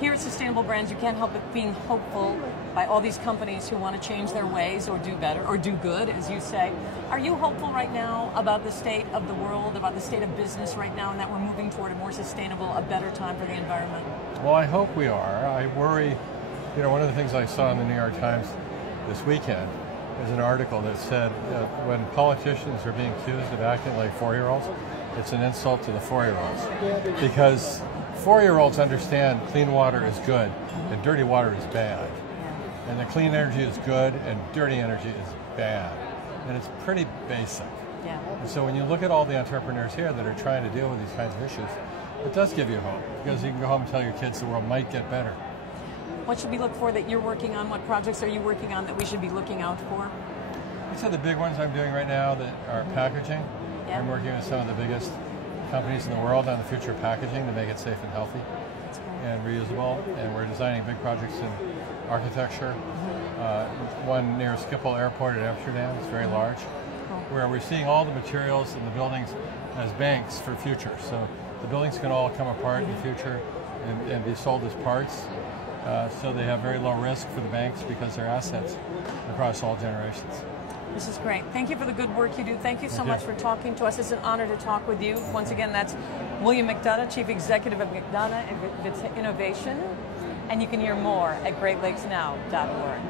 Here at Sustainable Brands, you can't help but being hopeful by all these companies who want to change their ways or do better, or do good, as you say. Are you hopeful right now about the state of the world, about the state of business right now, and that we're moving toward a more sustainable, a better time for the environment? Well, I hope we are. I worry, one of the things I saw in the New York Times this weekend is an article that said when politicians are being accused of acting like 4-year-olds, it's an insult to the 4-year-olds. Because 4-year-olds understand clean water is good and dirty water is bad. And the clean energy is good and dirty energy is bad. And it's pretty basic. Yeah. And so when you look at all the entrepreneurs here that are trying to deal with these kinds of issues, it does give you hope, because you can go home and tell your kids the world might get better. What should we look for that you're working on? What projects are you working on that we should be looking out for? These are the big ones I'm doing right now that are packaging. Yeah. I'm working with some of the biggest companies in the world on the future of packaging to make it safe and healthy and reusable. And we're designing big projects in architecture. One near Schiphol Airport at Amsterdam, it's very large, where we're seeing all the materials in the buildings as banks for future. So the buildings can all come apart in the future and be sold as parts. So they have very low risk for the banks because they're assets across all generations. This is great. Thank you for the good work you do. Thank you so much for talking to us. It's an honor to talk with you. Once again, that's William McDonough, Chief Executive of McDonough Innovation. And you can hear more at GreatLakesNow.org.